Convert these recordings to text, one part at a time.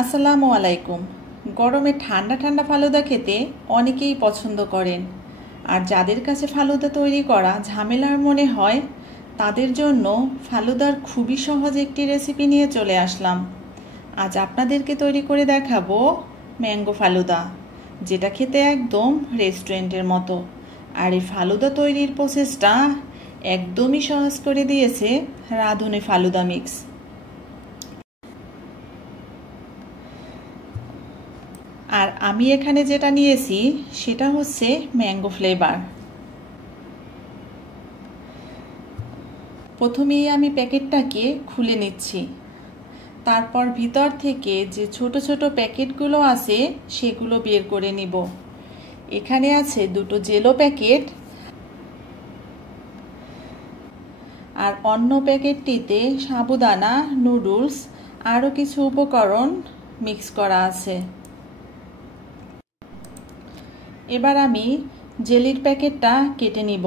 আসসালামু আলাইকুম। গরমে ঠান্ডা ঠান্ডা ফালুদা খেতে অনেকেই পছন্দ করেন, আর যাদের কাছে ফালুদা তৈরি করা ঝামেলার মনে হয় তাদের জন্য ফালুদার খুবই সহজ একটি রেসিপি নিয়ে চলে আসলাম। আজ আপনাদেরকে তৈরি করে দেখাবো ম্যাঙ্গো ফালুদা, যেটা খেতে একদম রেস্টুরেন্টের মতো। আর এই ফালুদা তৈরির প্রসেসটা একদমই সহজ করে দিয়েছে রাঁধুনি ফালুদা মিক্স। আর আমি এখানে যেটা নিয়েছি সেটা হচ্ছে ম্যাঙ্গো ফ্লেভার। প্রথমেই আমি প্যাকেটটাকে খুলে নিচ্ছি, তারপর ভিতর থেকে যে ছোট ছোট প্যাকেটগুলো আছে সেগুলো বের করে নিব। এখানে আছে দুটো জেলো প্যাকেট, আর অন্য প্যাকেটটিতে সাবুদানা, নুডলস আরও কিছু উপকরণ মিক্স করা আছে। এবার আমি জেলির প্যাকেটটা কেটে নিব।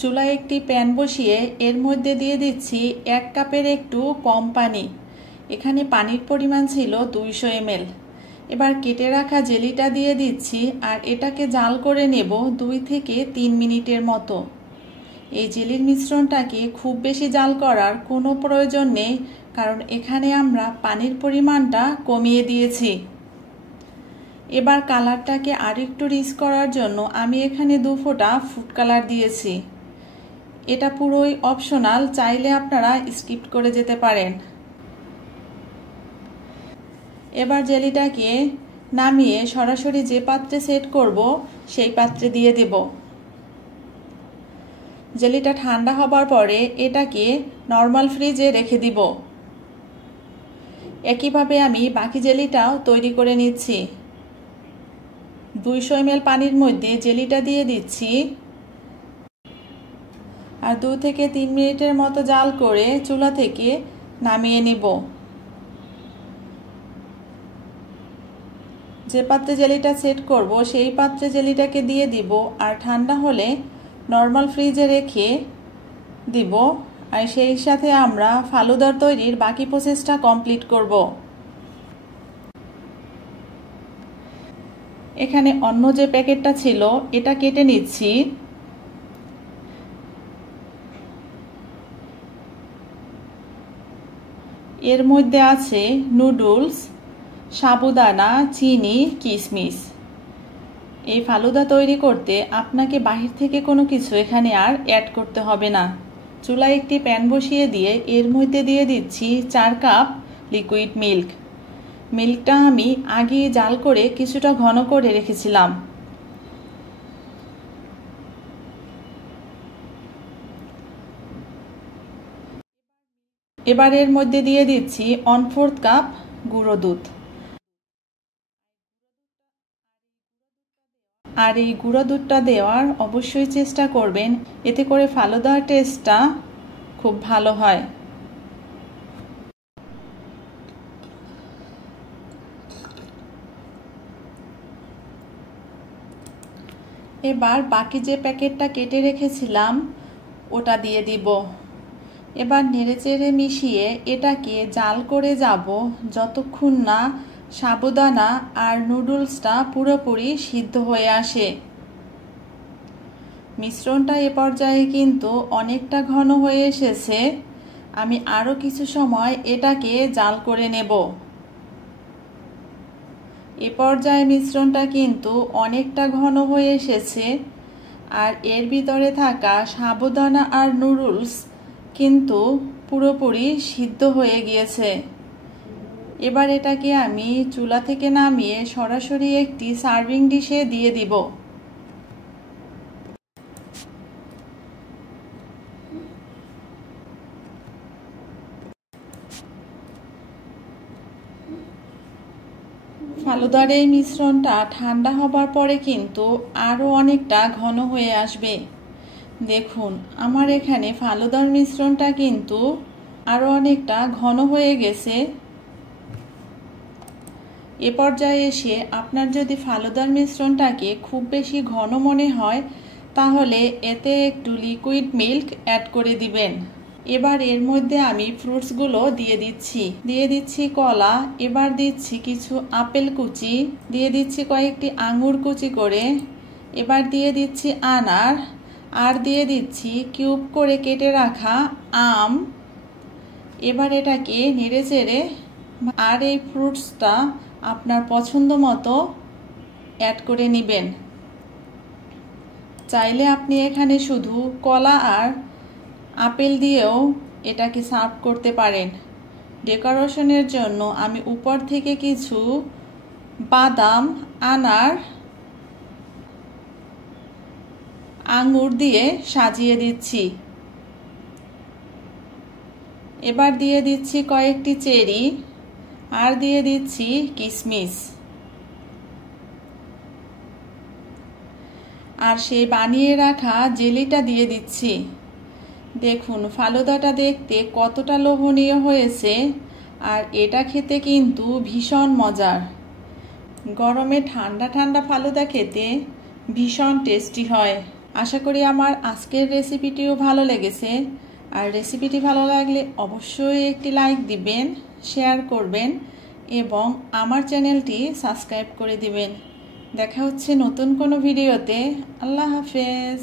চুলায় একটি প্যান বসিয়ে এর মধ্যে দিয়ে দিচ্ছি 1 কাপের একটু কম পানি। এখানে পানির পরিমাণ ছিল 200 ml। এবার কেটে রাখা জেলিটা দিয়ে দিচ্ছি, আর এটাকে জাল করে নেব 2 থেকে 3 মিনিটের মতো। এই জেলির মিশ্রণটাকে খুব বেশি জাল করার কোনো প্রয়োজন নেই, কারণ এখানে আমরা পানির পরিমাণটা কমিয়ে দিয়েছি। এবার কালারটাকে আরেকটু রিচ করার জন্য আমি এখানে 2 ফোঁটা ফুড কালার দিয়েছি। এটা পুরোই অপশনাল, চাইলে আপনারা স্কিপ করে যেতে পারেন। এবার জেলিটাকে নামিয়ে সরাসরি যে পাত্রে সেট করব সেই পাত্রে দিয়ে দেব। জেলিটা ঠান্ডা হবার পরে এটাকে নর্মাল ফ্রিজে রেখে দিব। একইভাবে আমি বাকি জেলিটাও তৈরি করে নিচ্ছি। 200 ml পানির মধ্যে জেলিটা দিয়ে দিচ্ছি, আর 2 থেকে 3 মিনিটের মতো জাল করে চুলা থেকে নামিয়ে নেব। যে পাত্রে জেলিটা সেট করব সেই পাত্রে জেলিটাকে দিয়ে দিব, আর ঠান্ডা হলে নর্মাল ফ্রিজে রেখে দিব। আর সেই সাথে আমরা ফালুদার তৈরির বাকি প্রসেসটা কমপ্লিট করব। এখানে অন্য যে প্যাকেটটা ছিল এটা কেটে নিচ্ছি। এর মধ্যে আছে নুডলস, সাবুদানা, চিনি, কিশমিশ। এই ফালুদা তৈরি করতে আপনাকে বাহির থেকে কোনো কিছু এখানে আর অ্যাড করতে হবে না। চুলায় একটি প্যান বসিয়ে দিয়ে এর মধ্যে দিয়ে দিচ্ছি 4 কাপ লিকুইড মিল্ক। মিল্কটা আমি আগে জাল করে কিছুটা ঘন করে রেখেছিলাম। এবার এর মধ্যে দিয়ে দিচ্ছি 1/4 কাপ গুঁড়ো দুধ। আর এই গুঁড়ো দুধটা দেওয়ার অবশ্যই চেষ্টা করবেন, এতে করে ফালুদার টেস্টটা খুব ভালো হয়। এবার বাকি যে প্যাকেটটা কেটে রেখেছিলাম ওটা দিয়ে দিব। এবার নেড়েচেড়ে মিশিয়ে এটাকে জাল করে যাব যতক্ষণ না সাবুদানা আর নুডলসটা পুরোপুরি সিদ্ধ হয়ে আসে। মিশ্রণটা এ পর্যায়ে কিন্তু অনেকটা ঘন হয়ে এসেছে। আমি আরও কিছু সময় এটাকে জাল করে নেব। এ পর্যায়ে মিশ্রণটা কিন্তু অনেকটা ঘন হয়ে এসেছে, আর এর ভিতরে থাকা সাবুদানা আর নুডলস কিন্তু পুরোপুরি সিদ্ধ হয়ে গিয়েছে। এবার এটাকে আমি চুলা থেকে নামিয়ে সরাসরি একটি সার্ভিং ডিশে দিয়ে দিব। ফালুদার এই মিশ্রণটা ঠান্ডা হবার পরে কিন্তু আরও অনেকটা ঘন হয়ে আসবে। দেখুন, আমার এখানে ফালুদার মিশ্রণটা কিন্তু আরও অনেকটা ঘন হয়ে গেছে। এ পর্যায়ে এসে আপনার যদি ফালুদার মিশ্রণটাকে খুব বেশি ঘন মনে হয় তাহলে এতে একটু লিকুইড মিল্ক অ্যাড করে দিবেন। এবার এর মধ্যে আমি ফ্রুটসগুলো দিয়ে দিচ্ছি কলা, এবার দিচ্ছি কিছু আপেল কুচি, দিয়ে দিচ্ছি কয়েকটি আঙুর কুচি করে, এবার দিয়ে দিচ্ছি আনার, আর দিয়ে দিচ্ছি কিউব করে কেটে রাখা আম। এবার এটাকে নেড়ে চেড়ে আর এই ফ্রুটসটা আপনার পছন্দ মতো অ্যাড করে নেবেন। চাইলে আপনি এখানে শুধু কলা আর আপেল দিয়েও এটাকে সার্ভ করতে পারেন। ডেকোরেশনের জন্য আমি উপর থেকে কিছু বাদাম, আনার, আঙুর দিয়ে সাজিয়ে দিচ্ছি। এবার দিয়ে দিচ্ছি কয়েকটি চেরি, আর দিয়ে দিচ্ছি কিশমিশ, আর সেই বানিয়ে রাখা জেলিটা দিয়ে দিচ্ছি। দেখুন ফালুদাটা দেখতে কতটা লোভনীয় হয়েছে, আর এটা খেতে কিন্তু ভীষণ মজার। গরমে ঠান্ডা ঠান্ডা ফালুদা খেতে ভীষণ টেস্টি হয়। আশা করি আমার আজকের রেসিপিটিও ভালো লেগেছে, আর রেসিপিটি ভালো লাগলে অবশ্যই একটি লাইক দিবেন, শেয়ার করবেন এবং আমার চ্যানেলটি সাবস্ক্রাইব করে দিবেন। দেখা হচ্ছে নতুন কোনো ভিডিওতে। আল্লাহ হাফেজ।